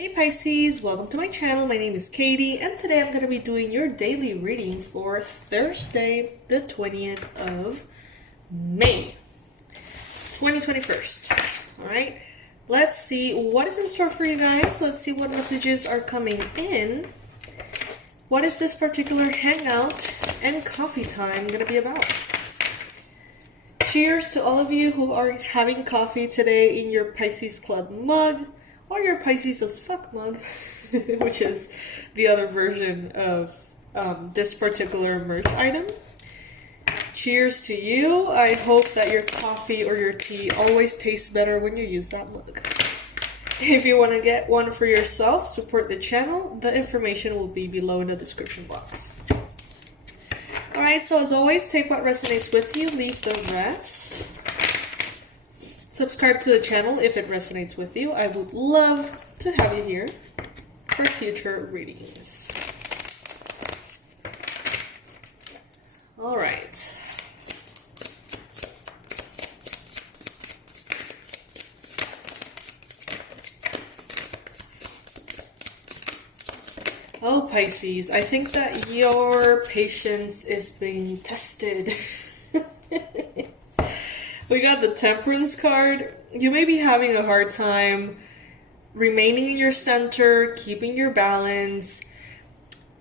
Hey Pisces, welcome to my channel. My name is Katie and today I'm going to be doing your daily reading for Thursday, the 20th of May, 2021. Alright, let's see what is in store for you guys. Let's see what messages are coming in. What is this particular hangout and coffee time going to be about? Cheers to all of you who are having coffee today in your Pisces Club mug. Or your Pisces as fuck mug, which is the other version of this particular merch item. Cheers to you. I hope that your coffee or your tea always tastes better when you use that mug. If you want to get one for yourself, support the channel. The information will be below in the description box. Alright, so as always, take what resonates with you, leave the rest. Subscribe to the channel if it resonates with you. I would love to have you here for future readings. All right. Oh, Pisces, I think that your patience is being tested. We got the Temperance card. You may be having a hard time remaining in your center, keeping your balance.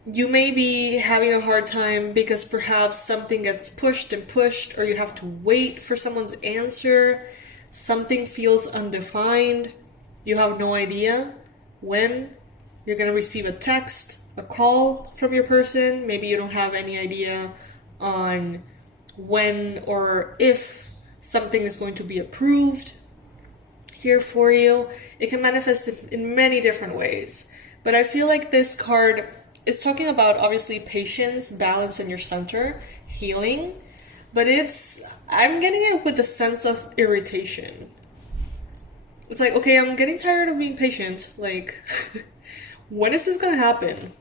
You may be having a hard time because perhaps something gets pushed and pushed, or you have to wait for someone's answer. Something feels undefined. You have no idea when you're going to receive a text, a call from your person. Maybe you don't have any idea on when or if something is going to be approved here for you. It can manifest in many different ways. But I feel like this card is talking about obviously patience, balance in your center, healing. But I'm getting it with a sense of irritation. It's like, okay, I'm getting tired of being patient. Like, when is this going to happen?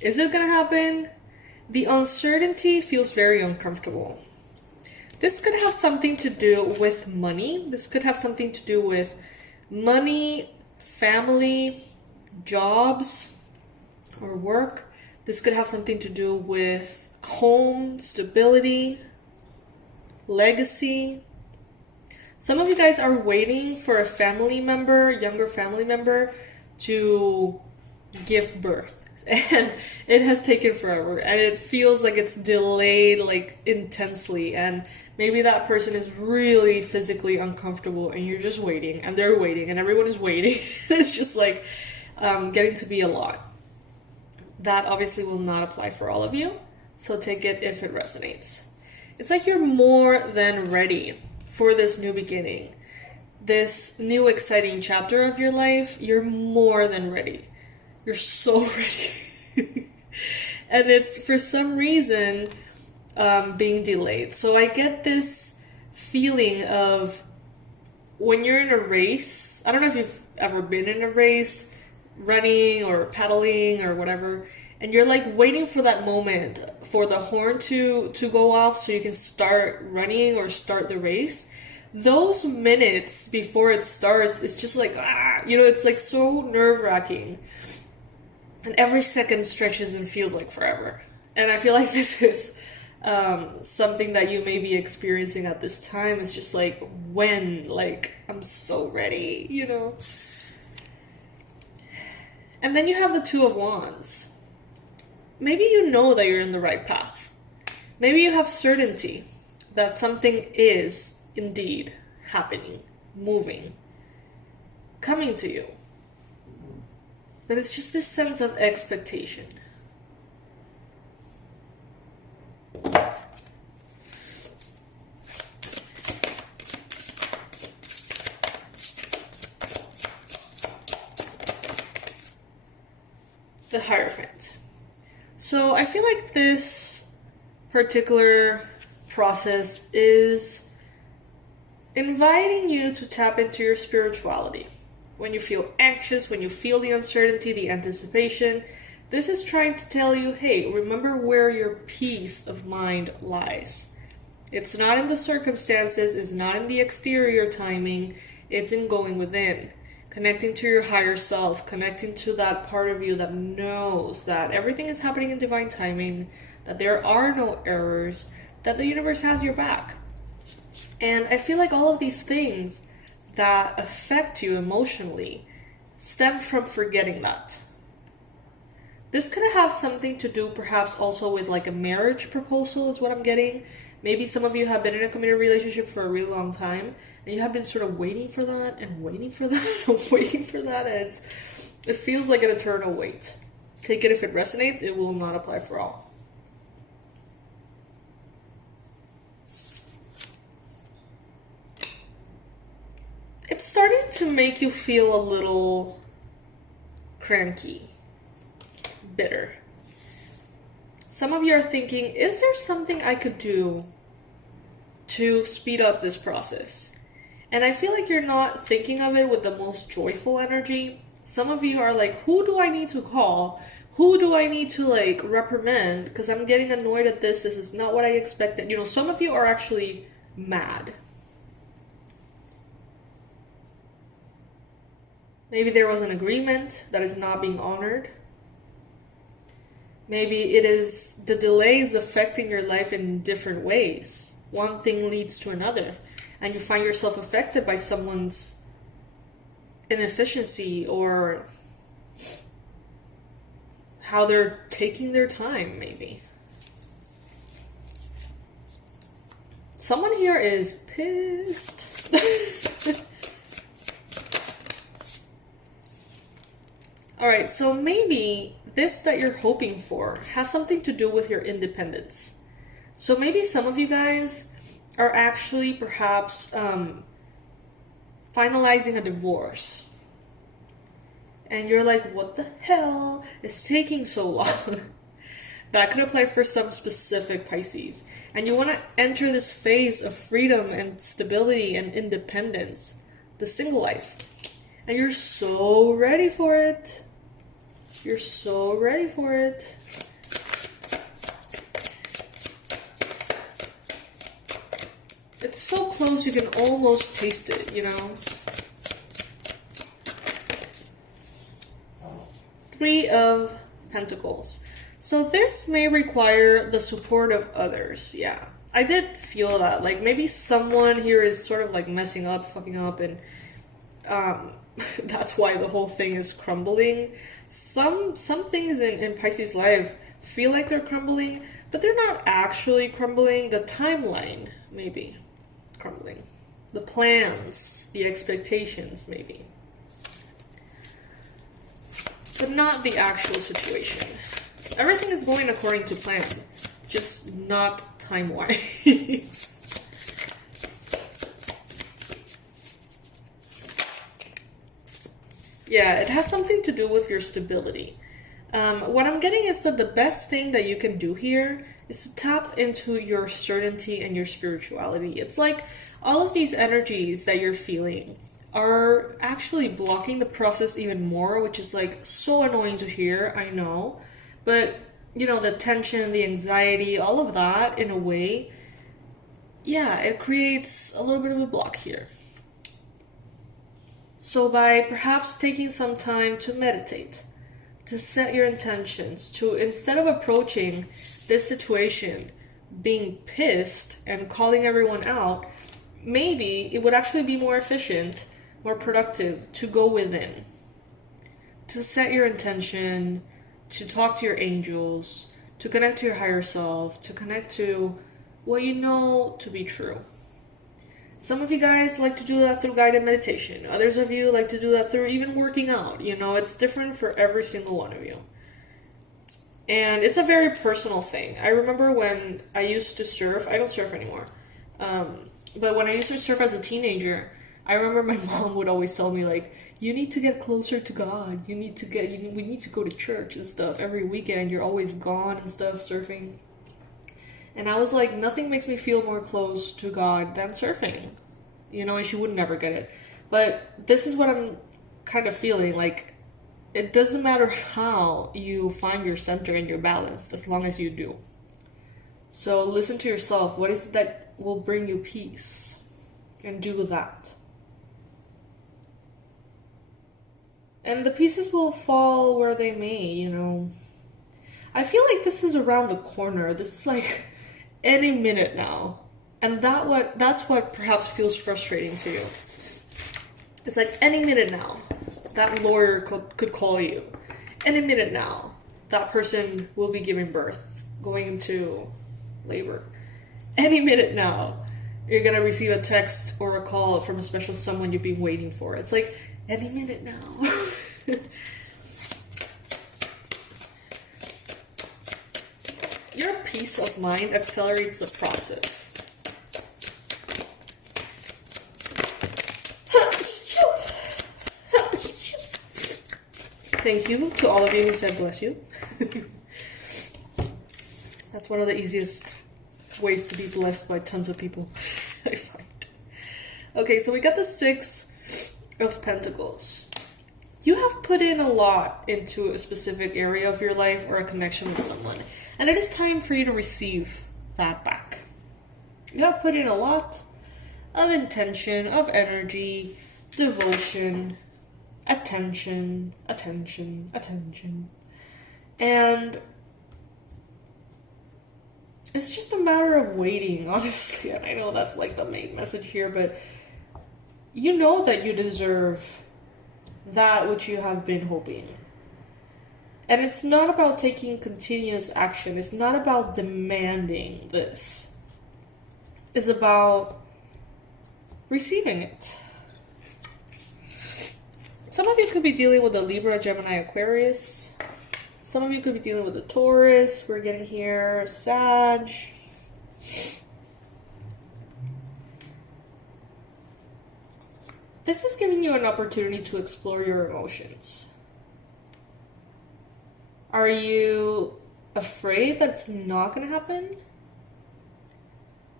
Is it going to happen? The uncertainty feels very uncomfortable. This could have something to do with money. This could have something to do with money, family, jobs, or work. This could have something to do with home, stability, legacy. Some of you guys are waiting for a family member, younger family member, to give birth. And it has taken forever, and it feels like it's delayed like intensely, and maybe that person is really physically uncomfortable and you're just waiting and they're waiting and everyone is waiting. It's just like getting to be a lot. That obviously will not apply for all of you, so take it if it resonates. It's like you're more than ready for this new beginning, this new exciting chapter of your life. You're more than ready. You're so ready. And it's for some reason being delayed. So I get this feeling of when you're in a race. I don't know if you've ever been in a race, running or paddling or whatever, and you're like waiting for that moment for the horn to go off so you can start running or start the race. Those minutes before it starts, it's just like, it's like so nerve-wracking. And every second stretches and feels like forever. And I feel like this is something that you may be experiencing at this time. It's just like, when? Like, I'm so ready, And then you have the Two of Wands. Maybe you know that you're in the right path. Maybe you have certainty that something is indeed happening, moving, coming to you. But it's just this sense of expectation. The Hierophant. So I feel like this particular process is inviting you to tap into your spirituality. When you feel anxious, when you feel the uncertainty, the anticipation, this is trying to tell you, hey, remember where your peace of mind lies. It's not in the circumstances, it's not in the exterior timing, it's in going within. connecting to your higher self, connecting to that part of you that knows that everything is happening in divine timing, that there are no errors, that the universe has your back. And I feel like all of these things that affect you emotionally stem from forgetting that. This could have something to do perhaps also with like a marriage proposal is what I'm getting. Maybe some of you have been in a committed relationship for a really long time and you have been sort of waiting for that and waiting for that and waiting for that. And it feels like an eternal wait. Take it if it resonates, it will not apply for all. It's starting to make you feel a little cranky, bitter. Some of you are thinking, is there something I could do to speed up this process? And I feel like you're not thinking of it with the most joyful energy. Some of you are like, who do I need to call? Who do I need to like reprimand? Because I'm getting annoyed at this. This is not what I expected. You know, some of you are actually mad. Maybe there was an agreement that is not being honored. Maybe it is the delays affecting your life in different ways. One thing leads to another, and you find yourself affected by someone's inefficiency or how they're taking their time, maybe. Someone here is pissed. Alright, so maybe this that you're hoping for has something to do with your independence. So maybe some of you guys are actually perhaps finalizing a divorce. And you're like, what the hell is taking so long? That could apply for some specific Pisces. And you want to enter this phase of freedom and stability and independence, the single life. And you're so ready for it. You're so ready for it. It's so close you can almost taste it, you know? 3 of Pentacles. So this may require the support of others, yeah. I did feel that, like maybe someone here is sort of like messing up, fucking up, and that's why the whole thing is crumbling. Some things in Pisces life feel like they're crumbling, but they're not actually crumbling. The timeline maybe crumbling. The plans, the expectations maybe. But not the actual situation. Everything is going according to plan, just not time-wise. Yeah, it has something to do with your stability. What I'm getting is that the best thing that you can do here is to tap into your certainty and your spirituality. It's like all of these energies that you're feeling are actually blocking the process even more, which is like so annoying to hear, I know. But, you know, the tension, the anxiety, all of that in a way, yeah, it creates a little bit of a block here. So by perhaps taking some time to meditate, to set your intentions, to instead of approaching this situation being pissed and calling everyone out, maybe it would actually be more efficient, more productive to go within, to set your intention, to talk to your angels, to connect to your higher self, to connect to what you know to be true. Some of you guys like to do that through guided meditation. Others of you like to do that through even working out. You know, it's different for every single one of you. And it's a very personal thing. I remember when I used to surf, I don't surf anymore. But when I used to surf as a teenager, I remember my mom would always tell me, like, you need to get closer to God. We need to go to church and stuff every weekend. You're always gone and stuff, surfing. And I was like, nothing makes me feel more close to God than surfing. You know, and she would never get it. But this is what I'm kind of feeling. Like, it doesn't matter how you find your center and your balance, as long as you do. So listen to yourself. What is it that will bring you peace? And do that. And the pieces will fall where they may, you know. I feel like this is around the corner. This is like any minute now. And that's what perhaps feels frustrating to you. It's like any minute now, that lawyer could call you. Any minute now, that person will be giving birth, going into labor. Any minute now, you're gonna receive a text or a call from a special someone you've been waiting for. It's like any minute now. Your peace of mind accelerates the process. Thank you to all of you who said bless you. That's one of the easiest ways to be blessed by tons of people, I find. Okay, so we got the 6 of Pentacles. You have put in a lot into a specific area of your life or a connection with someone, and it is time for you to receive that back. You have put in a lot of intention, of energy, devotion, attention, and it's just a matter of waiting, honestly. And I know that's like the main message here, but you know that you deserve that which you have been hoping. And it's not about taking continuous action. It's not about demanding this. It's about receiving it. Some of you could be dealing with a Libra, Gemini, Aquarius. Some of you could be dealing with a Taurus. We're getting here, Sag. This is giving you an opportunity to explore your emotions. Are you afraid that's not going to happen?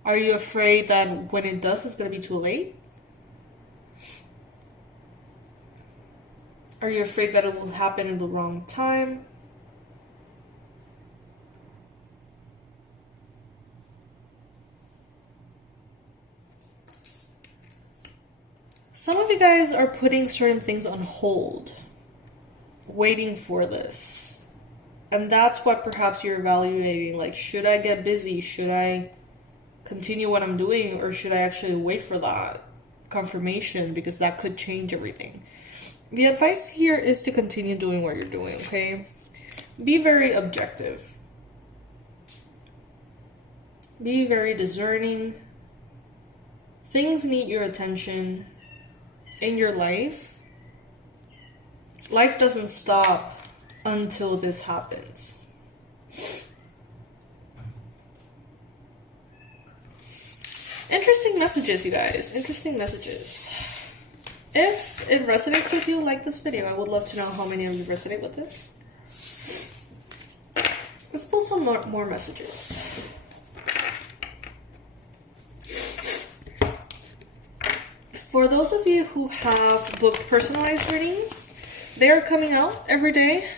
Are you afraid that when it does, it's going to be too late? Are you afraid that it will happen in the wrong time? Some of you guys are putting certain things on hold, waiting for this. And that's what perhaps you're evaluating. Like, should I get busy? Should I continue what I'm doing? Or should I actually wait for that confirmation? Because that could change everything. The advice here is to continue doing what you're doing, okay? Be very objective. Be very discerning. Things need your attention in your life. Life doesn't stop until this happens. Interesting messages, you guys. Interesting messages. If it resonates with you, like this video. I would love to know how many of you resonate with this. Let's pull some more messages. For those of you who have booked personalized readings, they are coming out every day.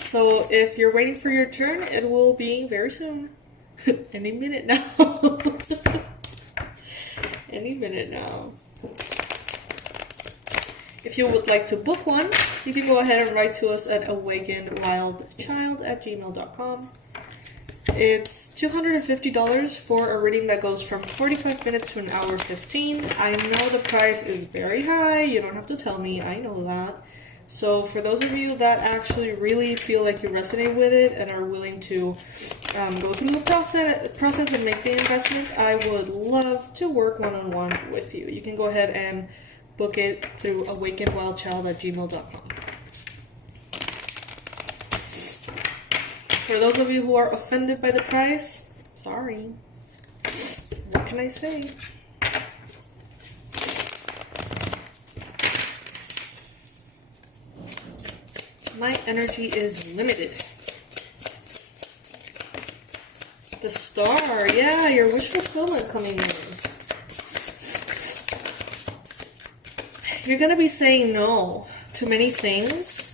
So if you're waiting for your turn, it will be very soon. Any minute now. Any minute now. If you would like to book one, you can go ahead and write to us at awakenedwildchild@gmail.com. It's $250 for a reading that goes from 45 minutes to an hour 15. I know the price is very high. You don't have to tell me. I know that. So for those of you that actually really feel like you resonate with it and are willing to go through the process and make the investment, I would love to work one-on-one with you. You can go ahead and book it through awakenedwildchild@gmail.com. For those of you who are offended by the price, sorry. What can I say? My energy is limited. The Star, yeah, your wish fulfillment coming in. You're going to be saying no to many things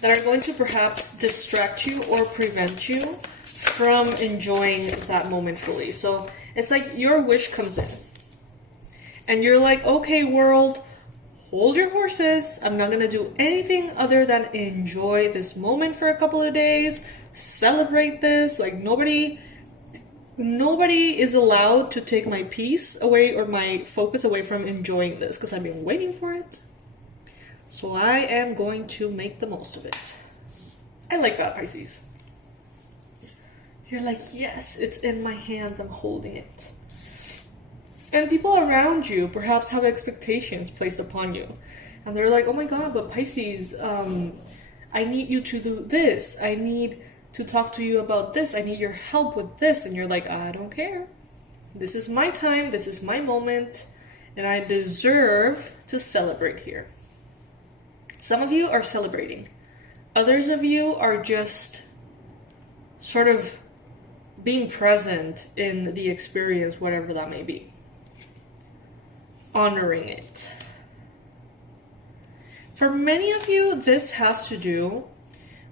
that are going to perhaps distract you or prevent you from enjoying that moment fully. So it's like your wish comes in. And you're like, okay, world, hold your horses. I'm not gonna do anything other than enjoy this moment for a couple of days, celebrate this. Like nobody is allowed to take my peace away or my focus away from enjoying this, because I've been waiting for it. So I am going to make the most of it. I like that, Pisces. You're like, yes, it's in my hands, I'm holding it. And people around you perhaps have expectations placed upon you. And they're like, oh my God, but Pisces, I need you to do this. I need to talk to you about this. I need your help with this. And you're like, I don't care. This is my time. This is my moment. And I deserve to celebrate here. Some of you are celebrating. Others of you are just sort of being present in the experience, whatever that may be. Honoring it. For many of you, this has to do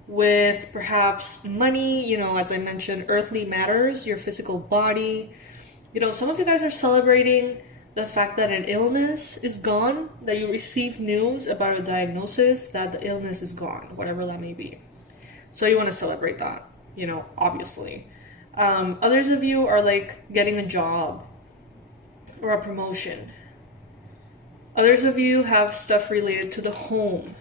with perhaps money, you know, as I mentioned, earthly matters, your physical body. You know, some of you guys are celebrating the fact that an illness is gone, that you received news about a diagnosis, that the illness is gone, whatever that may be. So you want to celebrate that, you know, obviously. Others of you are like getting a job or a promotion. Others of you have stuff related to the home.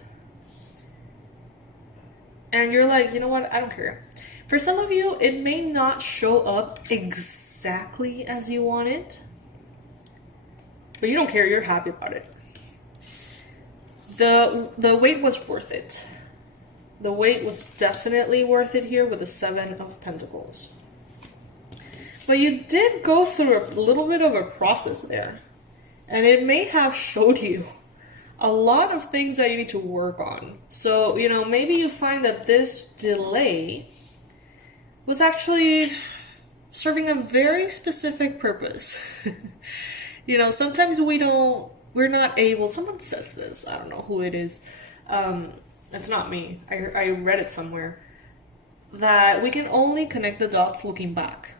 And you're like, you know what? I don't care. For some of you, it may not show up exactly as you want it. But you don't care. You're happy about it. The wait was worth it. The wait was definitely worth it here with the 7 of Pentacles. But you did go through a little bit of a process there. And it may have showed you a lot of things that you need to work on. So, you know, maybe you find that this delay was actually serving a very specific purpose. You know, sometimes we're not able, someone says this, I don't know who it is. It's not me. I read it somewhere. That we can only connect the dots looking back.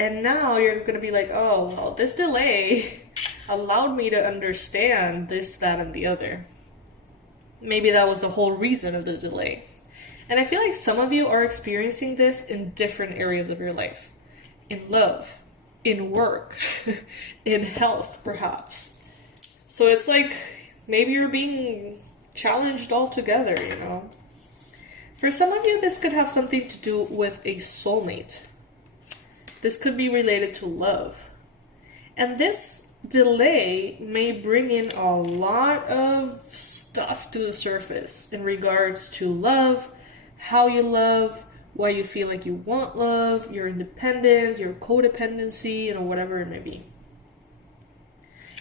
And now you're going to be like, oh, well, this delay allowed me to understand this, that, and the other. Maybe that was the whole reason of the delay. And I feel like some of you are experiencing this in different areas of your life. In love, in work, in health, perhaps. So it's like maybe you're being challenged altogether, you know. For some of you, this could have something to do with a soulmate. This could be related to love. And this delay may bring in a lot of stuff to the surface in regards to love, how you love, why you feel like you want love, your independence, your codependency, you know, whatever it may be.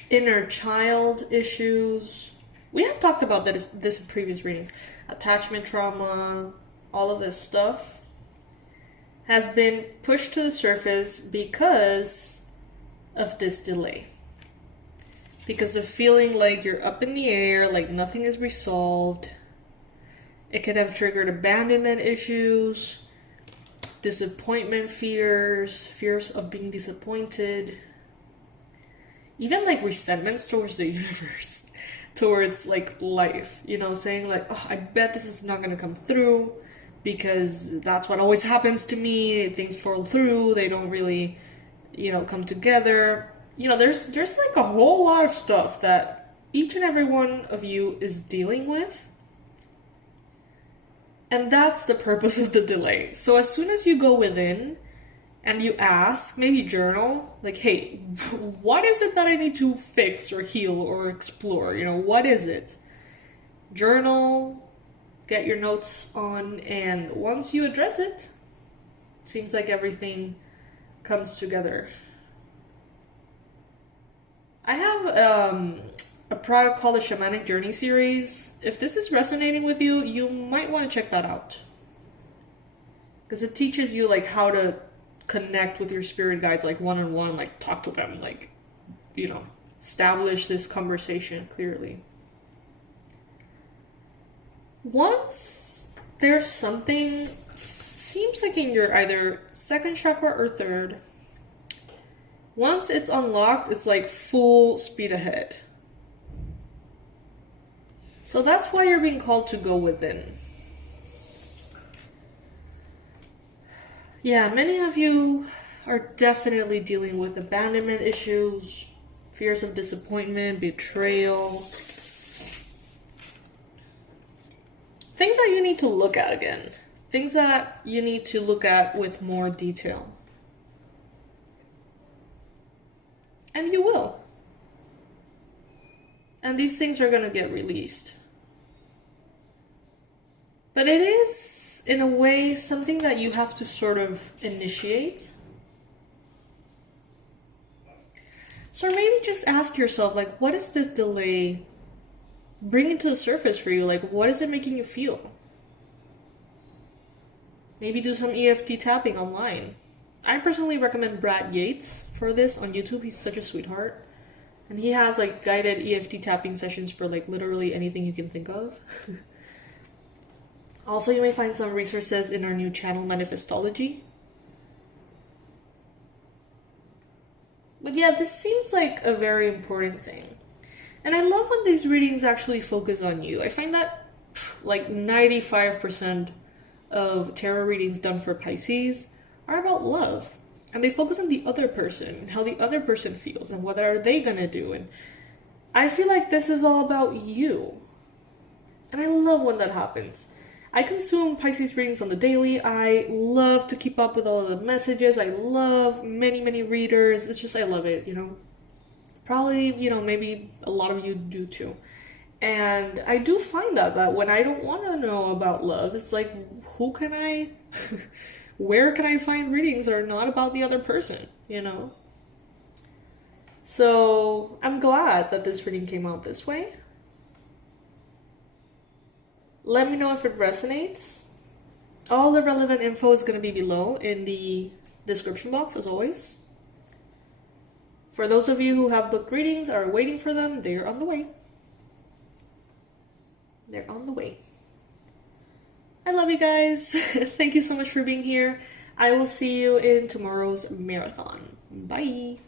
Inner child issues. We have talked about this in previous readings. Attachment trauma, all of this stuff has been pushed to the surface because of this delay. Because of feeling like you're up in the air, like nothing is resolved. It could have triggered abandonment issues, disappointment fears of being disappointed, even like resentments towards the universe, towards like life, you know, saying like, oh, I bet this is not going to come through because that's what always happens to me. Things fall through. They don't really, you know, come together. You know, there's like a whole lot of stuff that each and every one of you is dealing with. And that's the purpose of the delay. So as soon as you go within and you ask, maybe journal, like, hey, what is it that I need to fix or heal or explore? You know, what is it? Journal, get your notes on, and once you address it, seems like everything comes together. I have a product called the Shamanic Journey series. If this is resonating with you, you might want to check that out. Because it teaches you like how to connect with your spirit guides like one-on-one, like talk to them, like, you know, establish this conversation clearly. Once there's something, seems like in your either second chakra or third, once it's unlocked, it's like full speed ahead. So that's why you're being called to go within. Yeah, many of you are definitely dealing with abandonment issues, fears of disappointment, betrayal. Things that you need to look at again. Things that you need to look at with more detail. And you will. And these things are going to get released. But it is, in a way, something that you have to sort of initiate. So maybe just ask yourself, like, what is this delay bringing to the surface for you? Like, what is it making you feel? Maybe do some EFT tapping online. I personally recommend Brad Yates for this on YouTube. He's such a sweetheart. And he has like guided EFT tapping sessions for like literally anything you can think of. Also, you may find some resources in our new channel, Manifestology. But yeah, this seems like a very important thing. And I love when these readings actually focus on you. I find that like 95% of tarot readings done for Pisces are about love. And they focus on the other person, and how the other person feels, and what are they gonna do. And I feel like this is all about you. And I love when that happens. I consume Pisces readings on the daily. I love to keep up with all the messages. I love many, many readers. It's just, I love it, you know. Probably, you know, maybe a lot of you do too. And I do find that when I don't want to know about love, it's like, who can I, where can I find readings that are not about the other person, you know? So I'm glad that this reading came out this way. Let me know if it resonates. All the relevant info is going to be below in the description box, as always. For those of you who have booked readings, are waiting for them, they're on the way. They're on the way. I love you guys. Thank you so much for being here. I will see you in tomorrow's marathon. Bye.